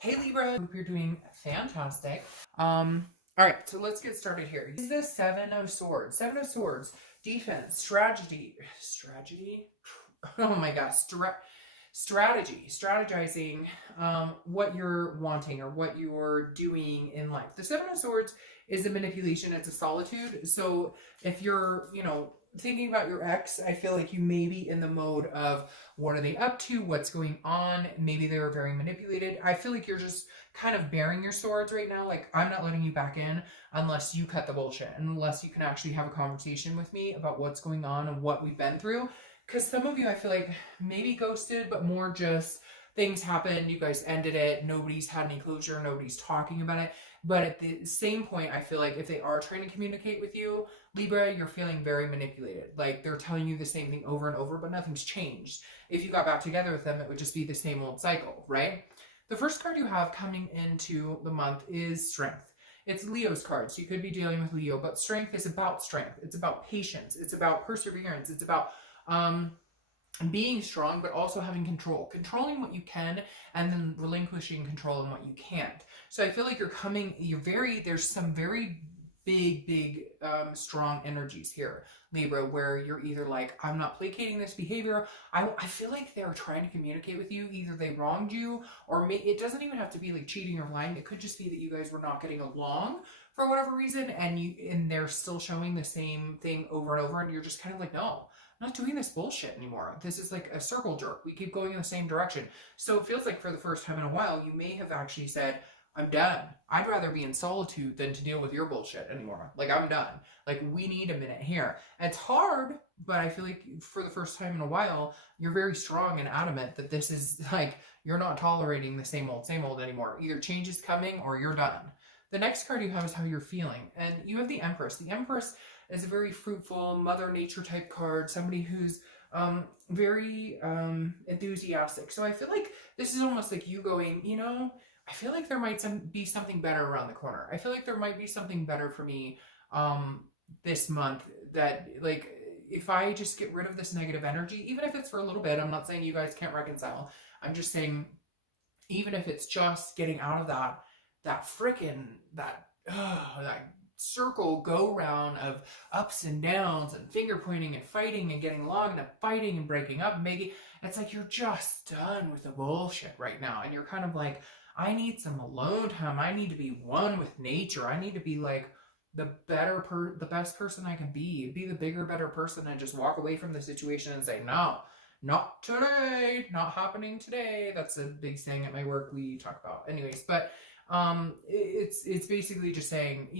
Hey Libra, hope you're doing fantastic. All right, so let's get started here. This is the Seven of Swords. Seven of Swords, defense, strategy. Oh my gosh, strategy, strategizing, what you're wanting or what you're doing in life. The Seven of Swords is a manipulation. It's a solitude. So if you're, thinking about your ex, I feel like you may be in the mode of what are they up to, what's going on. Maybe they were very manipulated. I feel like you're just kind of bearing your swords right now. Like, I'm not letting you back in unless you cut the bullshit and unless you can actually have a conversation with me about what's going on and what we've been through. Because some of you, I feel like, maybe ghosted, but more just things happened, you guys ended it, nobody's had any closure, nobody's talking about it. But at the same point, I feel like if they are trying to communicate with you, Libra, you're feeling very manipulated. Like, they're telling you the same thing over and over, but nothing's changed. If you got back together with them, it would just be the same old cycle, right? The first card you have coming into the month is Strength. It's Leo's card, so you could be dealing with Leo, but strength is about strength. It's about patience. It's about perseverance. It's about being strong, but also having controlling what you can, and then relinquishing control in what you can't. So I feel like there's some very big, strong energies here, Libra, where you're either like, I'm not placating this behavior. I feel like they're trying to communicate with you. Either they wronged you, or it doesn't even have to be like cheating or lying. It could just be that you guys were not getting along for whatever reason, and they're still showing the same thing over and over, and you're just kind of like, no, I'm not doing this bullshit anymore. This is like a circle jerk. We keep going in the same direction. So it feels like for the first time in a while, you may have actually said, I'm done. I'd rather be in solitude than to deal with your bullshit anymore. Like, I'm done. Like, we need a minute here. And it's hard, but I feel like for the first time in a while, you're very strong and adamant that this is like, you're not tolerating the same old anymore. Either change is coming or you're done. The next card you have is how you're feeling. And you have the Empress. The Empress is a very fruitful Mother Nature type card, somebody who's very enthusiastic. So I feel like this is almost like you going, I feel like there might be something better around the corner. I feel like there might be something better for me this month, that like, if I just get rid of this negative energy, even if it's for a little bit. I'm not saying you guys can't reconcile. I'm just saying, even if it's just getting out of that circle go round of ups and downs and finger pointing and fighting and getting along and fighting and breaking up and making, it's like you're just done with the bullshit right now, and you're kind of like, I need some alone time. I need to be one with nature. I need to be like the best person I can be the bigger, better person, and just walk away from the situation and say, no, not today, not happening today. That's a big saying at my work we talk about. Anyways, but it's basically just saying,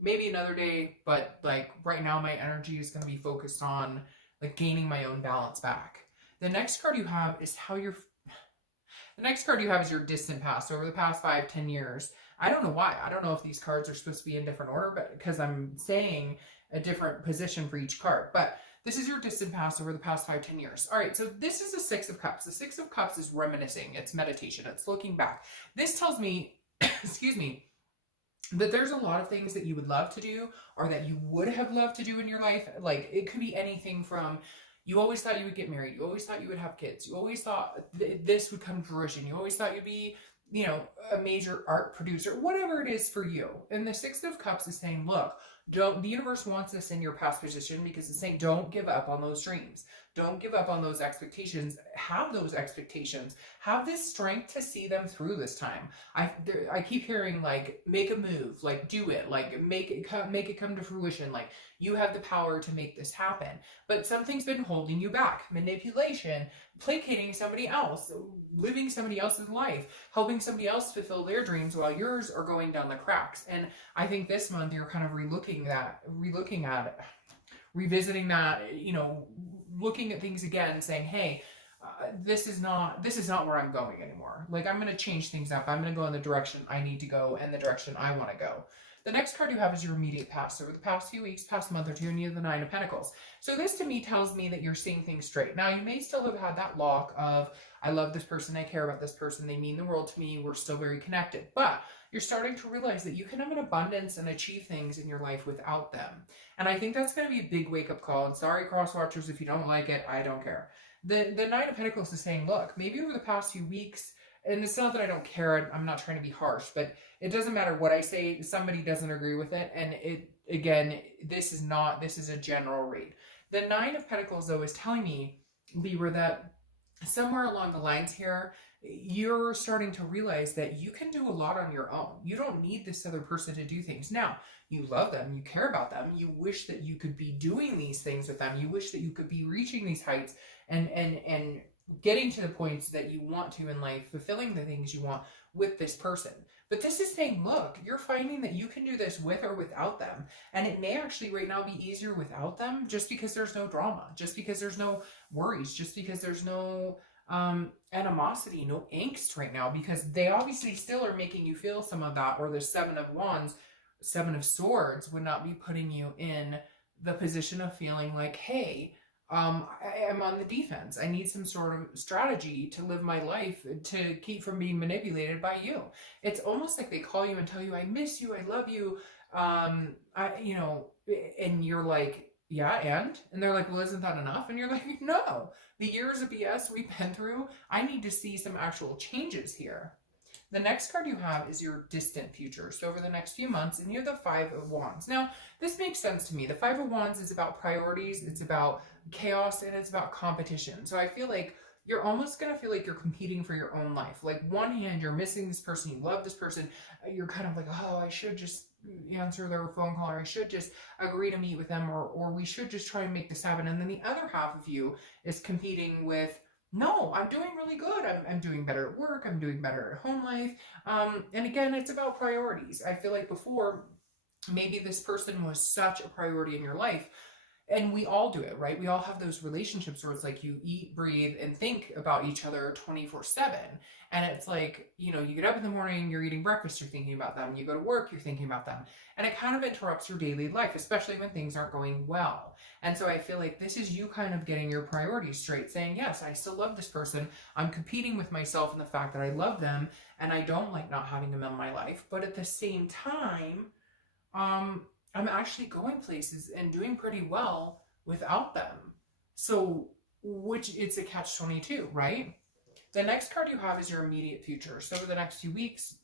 maybe another day, but like right now my energy is going to be focused on like gaining my own balance back. The next card you have is your distant past. So over the past 5-10 years, I don't know why. I don't know if these cards are supposed to be in different order, but because I'm saying a different position for each card. But this is your distant past over the past 5-10 years. All right, so this is the Six of Cups. The Six of Cups is reminiscing. It's meditation. It's looking back. This tells me, excuse me, that there's a lot of things that you would love to do, or that you would have loved to do in your life. Like, it could be anything from, you always thought you would get married. You always thought you would have kids. You always thought this would come to fruition. You always thought you'd be, a major art producer, whatever it is for you. And the Six of Cups is saying, look, the universe wants this in your past position, because it's saying, don't give up on those dreams. Don't give up on those expectations. Have those expectations. Have this strength to see them through this time. I keep hearing, like, make a move, like, do it, like, make it come to fruition. Like, you have the power to make this happen. But something's been holding you back. Manipulation, placating somebody else, living somebody else's life, helping somebody else fulfill their dreams while yours are going down the cracks. And I think this month you're kind of relooking at it, revisiting that, looking at things again, saying, hey, this is not where I'm going anymore. Like, I'm going to change things up. I'm going to go in the direction I need to go and the direction I want to go. The next card you have is your immediate past. Over the past few weeks, past month or two, and you have the Nine of Pentacles. So this to me tells me that you're seeing things straight. Now, you may still have had that lock of, I love this person, I care about this person, they mean the world to me, we're still very connected. But you're starting to realize that you can have an abundance and achieve things in your life without them. And I think that's going to be a big wake-up call. And sorry, cross-watchers, if you don't like it, I don't care. The Nine of Pentacles is saying, look, maybe over the past few weeks, and it's not that I don't care, I'm not trying to be harsh, but it doesn't matter what I say, somebody doesn't agree with it. And it, again, this is a general read. The Nine of Pentacles, though, is telling me, Libra, that somewhere along the lines here, you're starting to realize that you can do a lot on your own. You don't need this other person to do things. Now, you love them, you care about them, you wish that you could be doing these things with them, you wish that you could be reaching these heights and getting to the points that you want to in life, fulfilling the things you want with this person. But this is saying, look, you're finding that you can do this with or without them. And it may actually right now be easier without them, just because there's no drama, just because there's no worries, just because there's no animosity, no angst right now, because they obviously still are making you feel some of that. Or the Seven of Wands, Seven of Swords would not be putting you in the position of feeling like, hey, I'm on the defense. I need some sort of strategy to live my life to keep from being manipulated by you. It's almost like they call you and tell you, I miss you, I love you. And you're like, yeah, and they're like, well, isn't that enough? And you're like, no, the years of BS we've been through, I need to see some actual changes here. The next card you have is your distant future. So over the next few months, and you're the Five of Wands. Now, this makes sense to me. The Five of Wands is about priorities, it's about chaos, and it's about competition. So I feel like you're almost going to feel like you're competing for your own life. Like, one hand, you're missing this person, you love this person, you're kind of like, oh, I should just answer their phone call, or I should just agree to meet with them, or we should just try and make this happen. And then the other half of you is competing with, no, I'm doing really good. I'm doing better at work. I'm doing better at home life. And again, it's about priorities. I feel like before, maybe this person was such a priority in your life. And we all do it, right? We all have those relationships where it's like you eat, breathe, and think about each other 24/7. And it's like, you get up in the morning, you're eating breakfast, you're thinking about them. You go to work, you're thinking about them. And it kind of interrupts your daily life, especially when things aren't going well. And so I feel like this is you kind of getting your priorities straight, saying, yes, I still love this person. I'm competing with myself in the fact that I love them, and I don't like not having them in my life. But at the same time, I'm actually going places and doing pretty well without them. So, which it's a catch-22, right? The next card you have is your immediate future. So over the next few weeks,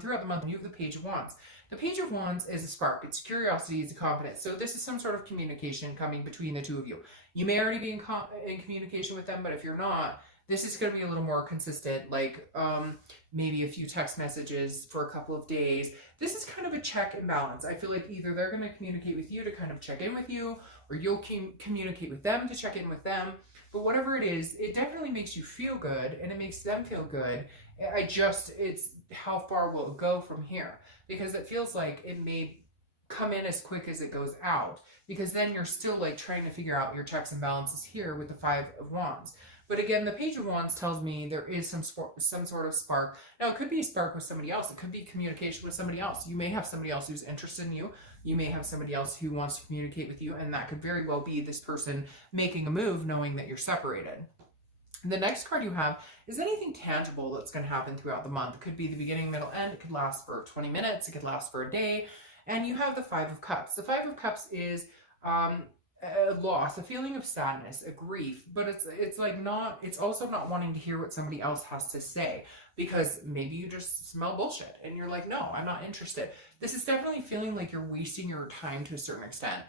throughout the month, you have the Page of Wands. The Page of Wands is a spark. It's curiosity, it's confidence. So this is some sort of communication coming between the two of you. You may already be in communication with them, but if you're not, this is going to be a little more consistent, like maybe a few text messages for a couple of days. This is kind of a check and balance. I feel like either they're going to communicate with you to kind of check in with you, or you'll communicate with them to check in with them. But whatever it is, it definitely makes you feel good, and it makes them feel good. It's how far will it go from here? Because it feels like it may come in as quick as it goes out, because then you're still like trying to figure out your checks and balances here with the Five of Wands. But again, the Page of Wands tells me there is some sort of spark. Now, it could be a spark with somebody else. It could be communication with somebody else. You may have somebody else who's interested in you. You may have somebody else who wants to communicate with you, and that could very well be this person making a move knowing that you're separated. The next card you have is anything tangible that's going to happen throughout the month. It could be the beginning, middle, end. It could last for 20 minutes. It could last for a day. And you have the Five of Cups. The Five of Cups is a loss, a feeling of sadness, a grief, but it's like not, it's also not wanting to hear what somebody else has to say, because maybe you just smell bullshit and you're like, no, I'm not interested. This is definitely feeling like you're wasting your time to a certain extent.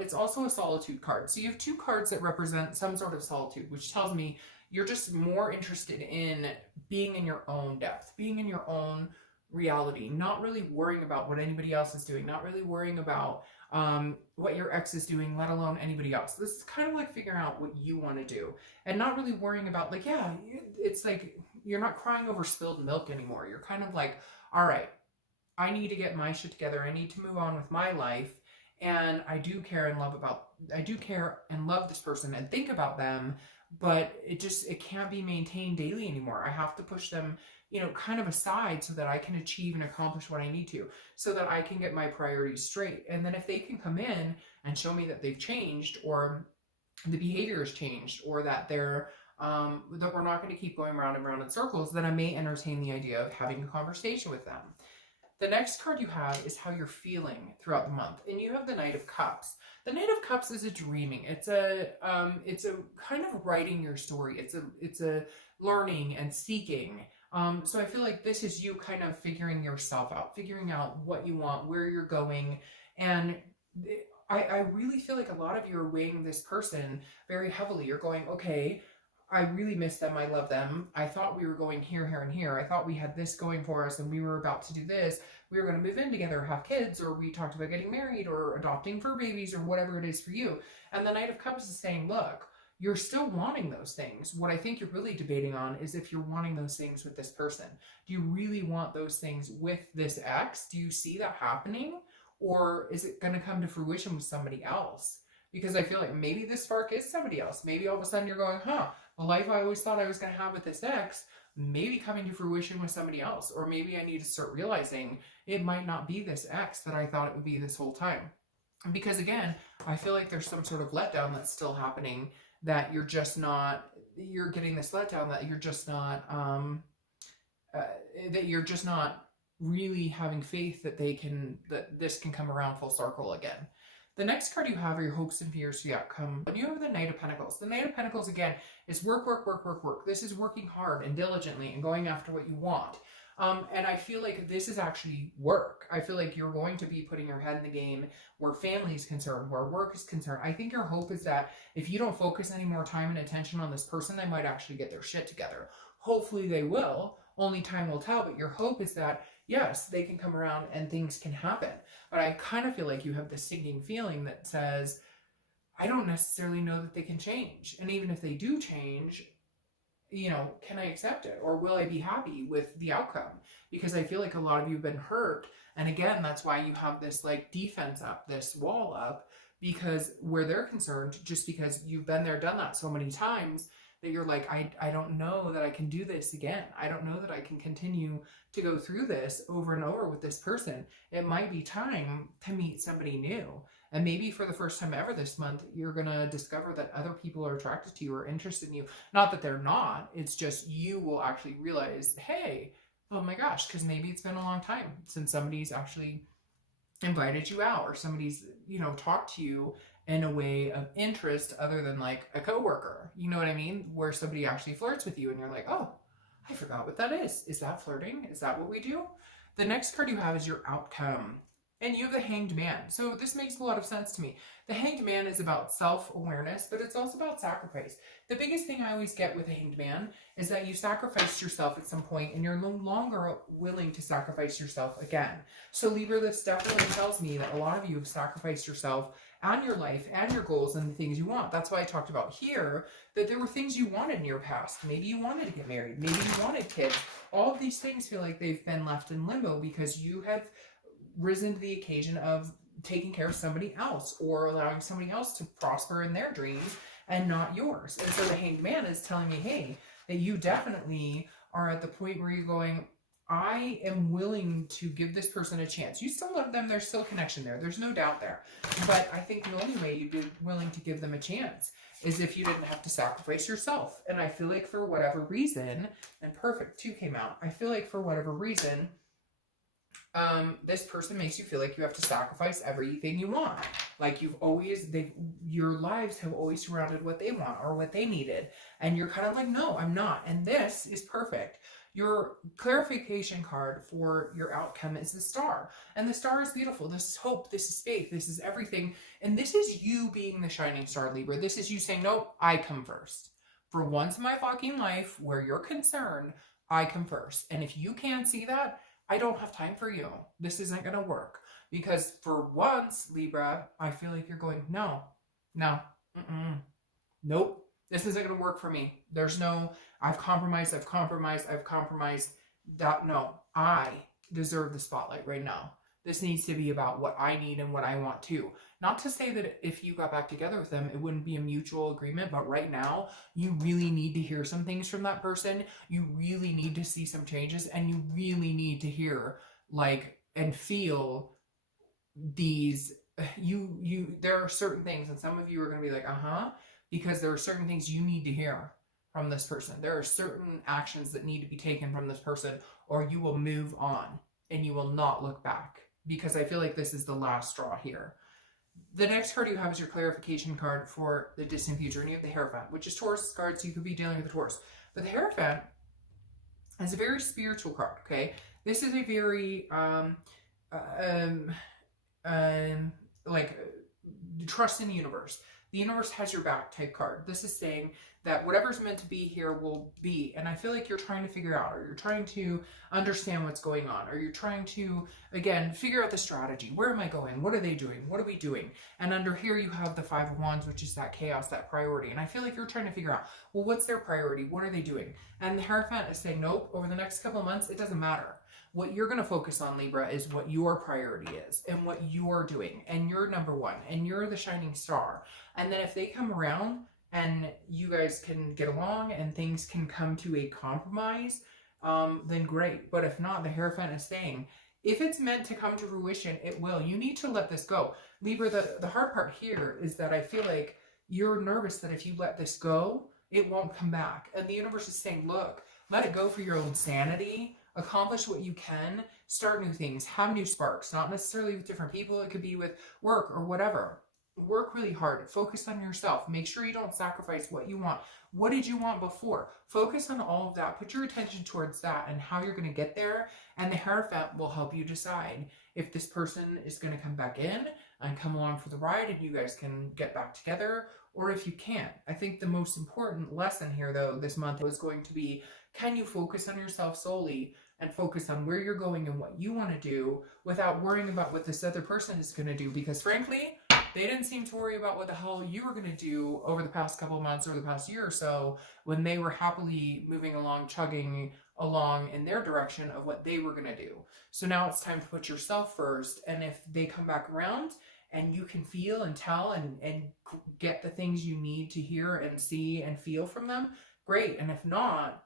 It's also a solitude card. So you have two cards that represent some sort of solitude, which tells me you're just more interested in being in your own depth, being in your own reality, not really worrying about what anybody else is doing, not really worrying about what your ex is doing, let alone anybody else. This is kind of like figuring out what you want to do, and not really worrying about, like, yeah, it's like you're not crying over spilled milk anymore. You're kind of like, all right, I need to get my shit together. I need to move on with my life. And I do care and love this person and think about them, but it can't be maintained daily anymore. I have to push them, kind of aside so that I can achieve and accomplish what I need to, so that I can get my priorities straight. And then if they can come in and show me that they've changed, or the behavior has changed, or that that we're not going to keep going round and round in circles, then I may entertain the idea of having a conversation with them. The next card you have is how you're feeling throughout the month, and you have the Knight of Cups. The Knight of Cups is a dreaming. It's a kind of writing your story. It's a learning and seeking. So I feel like this is you kind of figuring yourself out, figuring out what you want, where you're going. And I really feel like a lot of you are weighing this person very heavily. You're going, okay, I really miss them. I love them. I thought we were going here, here, and here. I thought we had this going for us and we were about to do this. We were going to move in together, have kids, or we talked about getting married or adopting fur babies or whatever it is for you. And the Knight of Cups is saying, look, you're still wanting those things. What I think you're really debating on is if you're wanting those things with this person. Do you really want those things with this ex? Do you see that happening? Or is it going to come to fruition with somebody else? Because I feel like maybe this spark is somebody else. Maybe all of a sudden you're going, huh, the life I always thought I was going to have with this ex, maybe coming to fruition with somebody else. Or maybe I need to start realizing it might not be this ex that I thought it would be this whole time. Because again, I feel like there's some sort of letdown that's still happening, that you're just not, you're getting this letdown that you're just not, really having faith that that this can come around full circle again. The next card you have are your hopes and fears for the outcome. And you have the Knight of Pentacles. The Knight of Pentacles, again, is work, work, work, work, work. This is working hard and diligently and going after what you want. And I feel like this is actually work. I feel like you're going to be putting your head in the game where family is concerned, where work is concerned. I think your hope is that if you don't focus any more time and attention on this person, they might actually get their shit together. Hopefully they will. Only time will tell. But your hope is that, yes, they can come around and things can happen. But I kind of feel like you have this sinking feeling that says, I don't necessarily know that they can change. And even if they do change, you know, can I accept it? Or will I be happy with the outcome? Because I feel like a lot of you have been hurt. And again, that's why you have this like defense up, this wall up, because where they're concerned, just because you've been there, done that so many times, that you're like, I don't know that I can do this again. I don't know that I can continue to go through this over and over with this person. It might be time to meet somebody new. And maybe for the first time ever this month, you're going to discover that other people are attracted to you or interested in you. Not that they're not. It's just you will actually realize, hey, oh my gosh, because maybe it's been a long time since somebody's actually invited you out or somebody's, you know, talked to you in a way of interest other than like a coworker. You know what I mean? Where somebody actually flirts with you and you're like, oh, I forgot what that is. Is that flirting? Is that what we do? The next card you have is your outcome. And you have the Hanged Man. So this makes a lot of sense to me. The Hanged Man is about self-awareness, but it's also about sacrifice. The biggest thing I always get with the Hanged Man is that you sacrificed yourself at some point and you're no longer willing to sacrifice yourself again. So Libra, this definitely tells me that a lot of you have sacrificed yourself and your life and your goals and the things you want. That's why I talked about here that there were things you wanted in your past. Maybe you wanted to get married. Maybe you wanted kids. All of these things feel like they've been left in limbo because you have risen to the occasion of taking care of somebody else or allowing somebody else to prosper in their dreams and not yours. And so the Hanged Man is telling me, hey, that you definitely are at the point where you're going, I am willing to give this person a chance. You still love them. There's still a connection there. There's no doubt there. But I think the only way you'd be willing to give them a chance is if you didn't have to sacrifice yourself. And I feel like for whatever reason, and Perfect 2 came out, I feel like for whatever reason, this person makes you feel like you have to sacrifice everything you want. Like your lives have always surrounded what they want or what they needed. And you're kind of like, no, I'm not. And this is Perfect. Your clarification card for your outcome is the Star. And the Star is beautiful. This is hope. This is faith. This is everything. And this is you being the shining star, Libra. This is you saying, no, I come first. For once in my fucking life where you're concerned, I come first. And if you can't see that, I don't have time for you. This isn't going to work. Because for once, Libra, I feel like you're going, no, nope. This isn't going to work for me. There's no, I've compromised. That, no, I deserve the spotlight right now. This needs to be about what I need and what I want too. Not to say that if you got back together with them, it wouldn't be a mutual agreement, but right now, you really need to hear some things from that person. You really need to see some changes, and you really need to hear, like, and feel these, there are certain things, and some of you are going to be like, because there are certain things you need to hear from this person. There are certain actions that need to be taken from this person, or you will move on, and you will not look back. Because I feel like this is the last straw here. The next card you have is your clarification card for the distant future. And you have the Hierophant, which is Taurus card, so you could be dealing with the Taurus. But the Hierophant It's a very spiritual card, okay? This is a very, um, like, trust in the universe. The universe has your back type card. This is saying that whatever's meant to be here will be. And I feel like you're trying to figure out, or you're trying to understand what's going on, or you're trying to, again, figure out the strategy. Where am I going? What are they doing? What are we doing? And under here you have the Five of Wands, which is that chaos, that priority. And I feel like you're trying to figure out, well, what's their priority? What are they doing? And the Hierophant is saying, nope, over the next couple of months, it doesn't matter. What you're going to focus on, Libra, is what your priority is and what you're doing. And you're number one and you're the shining star. And then if they come around and you guys can get along and things can come to a compromise, then great. But if not, the Hierophant is saying, if it's meant to come to fruition, it will. You need to let this go. Libra, the hard part here is that I feel like you're nervous that if you let this go, it won't come back. And the universe is saying, look, let it go for your own sanity. Accomplish what you can, start new things, have new sparks, not necessarily with different people. It could be with work or whatever. Work really hard. Focus on yourself. Make sure you don't sacrifice what you want. What did you want before? Focus on all of that. Put your attention towards that and how you're going to get there. And the Hierophant will help you decide if this person is going to come back in and come along for the ride and you guys can get back together, or if you can't. I think the most important lesson here, though, this month was going to be, can you focus on yourself solely and focus on where you're going and what you want to do without worrying about what this other person is going to do? Because frankly, they didn't seem to worry about what the hell you were going to do over the past couple of months or the past year or so, when they were happily moving along, chugging along in their direction of what they were going to do. So now it's time to put yourself first. And if they come back around and you can feel and tell and get the things you need to hear and see and feel from them, great. And if not,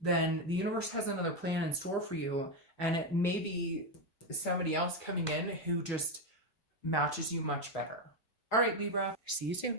then the universe has another plan in store for you, and it may be somebody else coming in who just matches you much better. All right, Libra, see you soon.